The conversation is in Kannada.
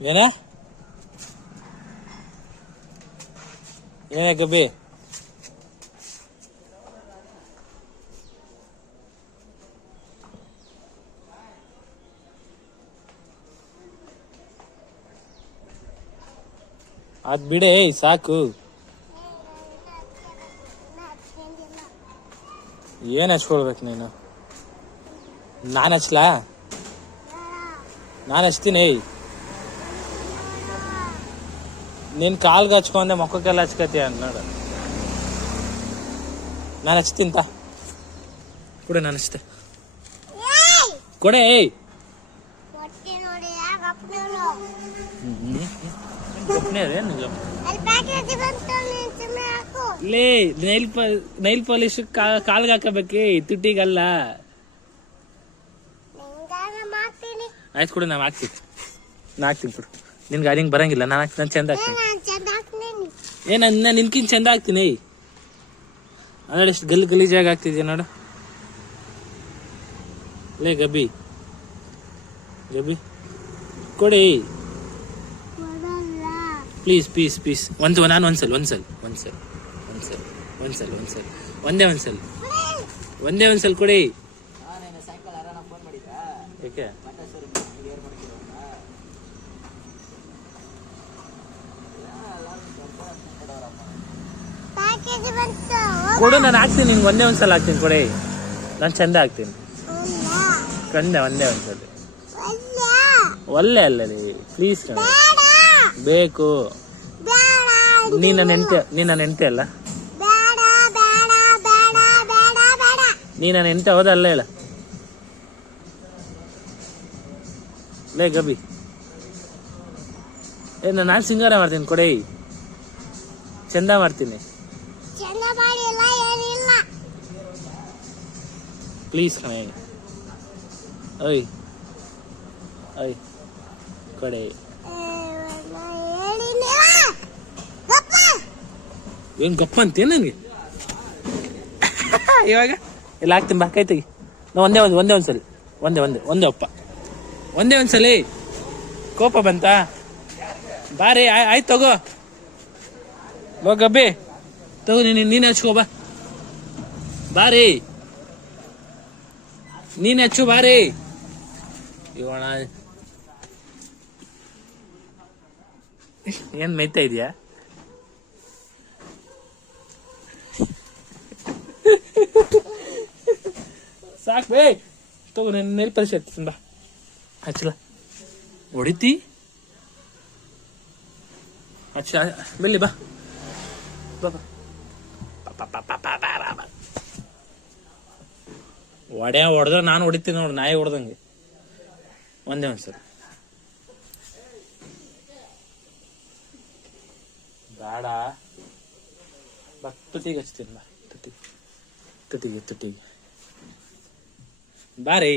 ಏನ ಏನೇ ಗಬ್ಬಿ ಅದ್ ಬಿಡೆ ಸಾಕು. ಏನ್ ಹಚ್ಕೊಳ್ಬೇಕು ನೀನು? ನಾನು ಹಚ್ಲಾ? ನಾನು ಹಚ್ತೀನಿ. ನಿನ್ ಕಾಲ್ಗೆ ಹಚ್ಕೊಂಡೆ ಮೊಕ್ಕಕ್ಕೆಲ್ಲ ಹಚ್ಕತಿಯ ನೋಡ. ನಾನು ಹಚ್ತೀಂತ ಕೊಡೆ, ನಾನು ಹಚ್ತೆ ಕೊಡೆ. ಲೇ ನೈಲ್ ಪಾಲಿಶ್ ಕಾಲ್ಗೆ ಹಾಕಬೇಕೇ, ತುಟಿಗಲ್ಲ. ಆಯ್ತು ಕೊಡು, ನಾನು ಹಾಕ್ತೀನಿ. ನಾ ಹಾಕ್ತೀನಿ ಕೊಡು. ನಿನ್ಗೆ ಹಿಂಗೆ ಬರಂಗಿಲ್ಲ. ನಾನು ಚಂದ ಹಾಕ್ತೀನಿ. ನಾನು ನಿನ್ಕಿನ್ ಚಂದ ಹಾಕ್ತೀನಿ. ನೋಡಿ ಎಷ್ಟು ಗಲೀಜಾಗಿ ಆಗ್ತಿದ್ಯಾ ನೋಡು. ಲೇ ಗಬ್ಬಿ ಗಬ್ಬಿ ಕೊಡಿ ಪ್ಲೀಸ್ ಪ್ಲೀಸ್ ಪ್ಲೀಸ್. ನಾನು ಒಂದ್ಸಲ ಒಂದೇ ಒಂದ್ಸಲ ಕೊಡಿ. ಯಾಕೆ ಕೊಡು, ನಾನು ಹಾಕ್ತೀನಿ. ನಿಂಗೆ ಒಂದೇ ಒಂದ್ಸಲ ಹಾಕ್ತೀನಿ ಕೊಡಿ. ನಾನು ಚಂದ ಹಾಕ್ತೀನಿ. ಒಂದೇ ಒಂದ್ಸಲ. ಒಳ್ಳೆ ಅಲ್ಲ ರೀ, ಪ್ಲೀಸ್ ಕಣ. ಬೇಕು. ನೀನ್ ನನ್ನ ಹೆಂಡತಿ ಅಲ್ಲ? ನೀ ನನ್ನ ಹೆಂಡತಿ ಹೌದಲ್ಲ ಹೇಳ? ಲೇ ಗಬಿ, ನಾನು ಸಿಂಗಾರ ಮಾಡ್ತೀನಿ ಕೊಡೆ. ಚಂದ ಮಾಡ್ತೀನಿ. ಪ್ಲೀಸ್ ಕಣೆ. ಓಯ್ ಓಯ್ ಕೊಡೆ. ಏನ್ ಗಪ್ಪ ಅಂತೀಯ ನನಗೆ? ಇವಾಗ ಎಲ್ಲ ಹಾಕ್ತೀನಿ ಬಾ, ಕೈ ತೆಗಿ. ನಾ ಒಂದೇ ಒಂದ್ಸಲಿ. ಒಂದೇ ಅಪ್ಪ, ಒಂದೇ ಒಂದ್ಸಲಿ. ಕೋಪ ಬಂತ? ಬಾರಿ, ಆಯ್ತು ತಗೋ. ಗಬ್ಬಿ ತಗೋ, ನೀನು ಹಚ್ಕೋ ಬಾ. ಬಾರಿ, ನೀನ್ ಹಚ್ಚು ಬಾರಿ. ಇವಣ ಏನ್ ಮೇಯ್ತಾ ಇದೀಯಾ? ಸಾಕ್ ಬೇ, ತಗೋ. ನೆಲ್ ಪರಿಚಯ ಹಚ್ತೀನಿ ಬಾ. ಹಚ್ಚಲ ಹೊಡಿತಿ ಹಚ್ಚ ಬೆಲ್ಲಿ ಬಾ. ಹೊಡೆದ್ರೆ ನಾನು ಹೊಡಿತೀನಿ ನೋಡಿ, ನಾಯಿ ಹೊಡೆದಂಗೆ. ಒಂದೇ ಒಂದ್ಸಲ ಬೇಡ ಬಾ. ತುಟಿಗೆ ಹಚ್ತೀನಿ ಬಾ. ತುಟಿಗೆ ಬಾರಿ.